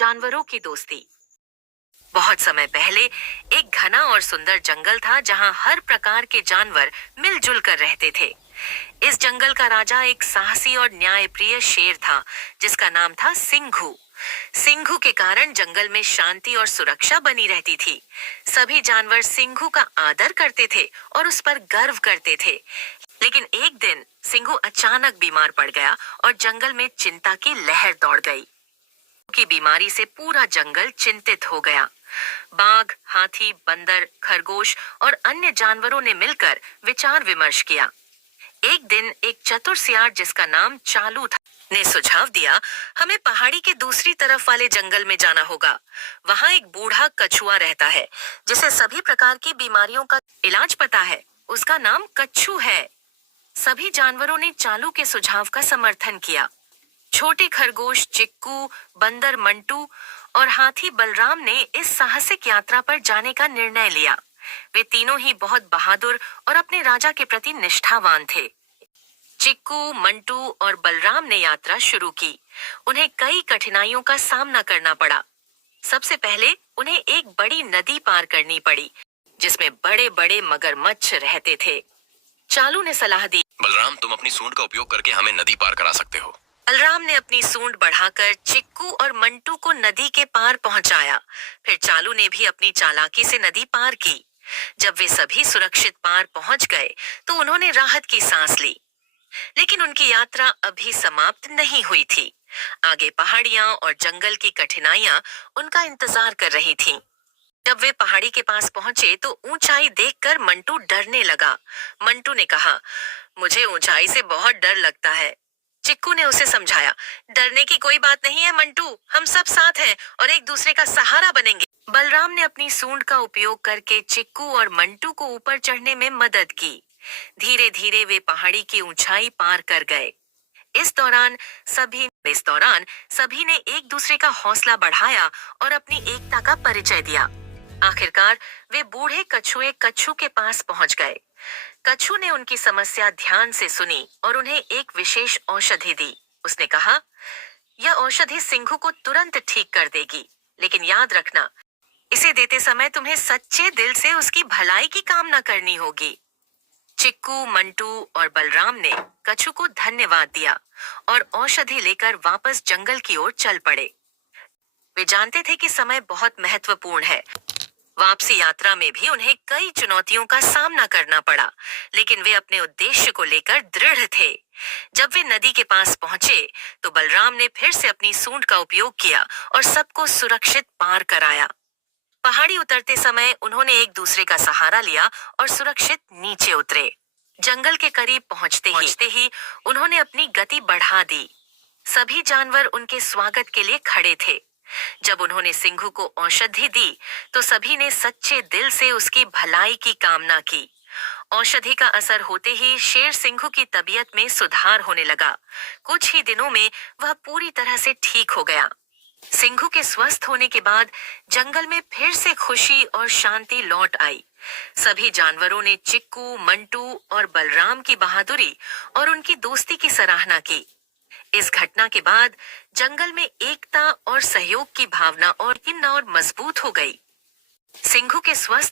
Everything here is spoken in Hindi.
जानवरों की दोस्ती। बहुत समय पहले एक घना और सुंदर जंगल था जहां हर प्रकार के जानवर मिलजुल कर रहते थे। इस जंगल का राजा एक साहसी और न्यायप्रिय शेर था जिसका नाम था सिंघू। सिंघू के कारण जंगल में शांति और सुरक्षा बनी रहती थी। सभी जानवर सिंघू का आदर करते थे और उस पर गर्व करते थे। लेकिन एक दिन सिंघू अचानक बीमार पड़ गया और जंगल में चिंता की लहर दौड़ गई। की बीमारी से पूरा जंगल चिंतित हो गया। बाघ, हाथी, बंदर, खरगोश और अन्य जानवरों ने मिलकर विचार विमर्श किया। एक दिन एक चतुर सियार जिसका नाम चालू था ने सुझाव दिया, हमें पहाड़ी के दूसरी तरफ वाले जंगल में जाना होगा। वहाँ एक बूढ़ा कछुआ रहता है जिसे सभी प्रकार की बीमारियों का इलाज पता है। उसका नाम कच्छू है। सभी जानवरों ने चालू के सुझाव का समर्थन किया। छोटे खरगोश चिक्कू, बंदर मंटू और हाथी बलराम ने इस साहसिक यात्रा पर जाने का निर्णय लिया। वे तीनों ही बहुत बहादुर और अपने राजा के प्रति निष्ठावान थे। चिक्कू, मंटू और बलराम ने यात्रा शुरू की। उन्हें कई कठिनाइयों का सामना करना पड़ा। सबसे पहले उन्हें एक बड़ी नदी पार करनी पड़ी जिसमें बड़े बड़े मगरमच्छ रहते थे। चालू ने सलाह दी, बलराम, तुम अपनी सूंड का उपयोग करके हमें नदी पार करा सकते हो। बलराम ने अपनी सूंड बढ़ाकर चिक्कू और मंटू को नदी के पार पहुंचाया। फिर चालू ने भी अपनी चालाकी से नदी पार की। जब वे सभी सुरक्षित पार पहुंच गए तो उन्होंने राहत की सांस ली। लेकिन उनकी यात्रा अभी समाप्त नहीं हुई थी। आगे पहाड़ियां और जंगल की कठिनाइयां उनका इंतजार कर रही थीं। जब वे पहाड़ी के पास पहुंचे तो ऊंचाई देखकर मंटू डरने लगा। मंटू ने कहा, मुझे ऊंचाई से बहुत डर लगता है। चिक्कू ने उसे समझाया, डरने की कोई बात नहीं है मंटू, हम सब साथ हैं और एक दूसरे का सहारा बनेंगे। बलराम ने अपनी सूंड का उपयोग करके चिक्कू और मंटू को ऊपर चढ़ने में मदद की। धीरे धीरे वे पहाड़ी की ऊंचाई पार कर गए। इस दौरान सभी ने एक दूसरे का हौसला बढ़ाया और अपनी एकता का परिचय दिया। आखिरकार वे बूढ़े कछुए कच्छू के पास पहुंच गए। कच्छू ने उनकी समस्या ध्यान से सुनी और उन्हें एक विशेष औषधि दी। उसने कहा, यह औषधि सिंघू को तुरंत ठीक कर देगी, लेकिन याद रखना, इसे देते समय तुम्हें सच्चे दिल से उसकी भलाई की कामना करनी होगी। चिक्कू, मंटू और बलराम ने कच्छू को धन्यवाद दिया और औषधि लेकर वापस जंगल की ओर चल पड़े। वे जानते थे कि समय बहुत महत्वपूर्ण है। वापसी यात्रा में भी उन्हें कई चुनौतियों का सामना करना पड़ा, लेकिन वे अपने उद्देश्य को लेकर दृढ़ थे। जब वे नदी के पास पहुंचे तो बलराम ने फिर से अपनी सूंड का उपयोग किया और सबको सुरक्षित पार कराया। पहाड़ी उतरते समय उन्होंने एक दूसरे का सहारा लिया और सुरक्षित नीचे उतरे। जंगल के करीब पहुंचते ही उन्होंने अपनी गति बढ़ा दी। सभी जानवर उनके स्वागत के लिए खड़े थे। जब उन्होंने सिंघू को औषधि दी तो सभी ने सच्चे दिल से उसकी भलाई की कामना की। औषधि का असर होते ही शेर सिंघू की तबीयत में सुधार होने लगा। कुछ ही दिनों में वह पूरी तरह से ठीक हो गया। सिंघू के स्वस्थ होने के बाद जंगल में फिर से खुशी और शांति लौट आई। सभी जानवरों ने चिक्कू, मंटू और बलराम की बहादुरी और उनकी दोस्ती की सराहना की। इस घटना के बाद जंगल में एकता और सहयोग की भावना और मजबूत हो गई। सिंघू के स्वस्थ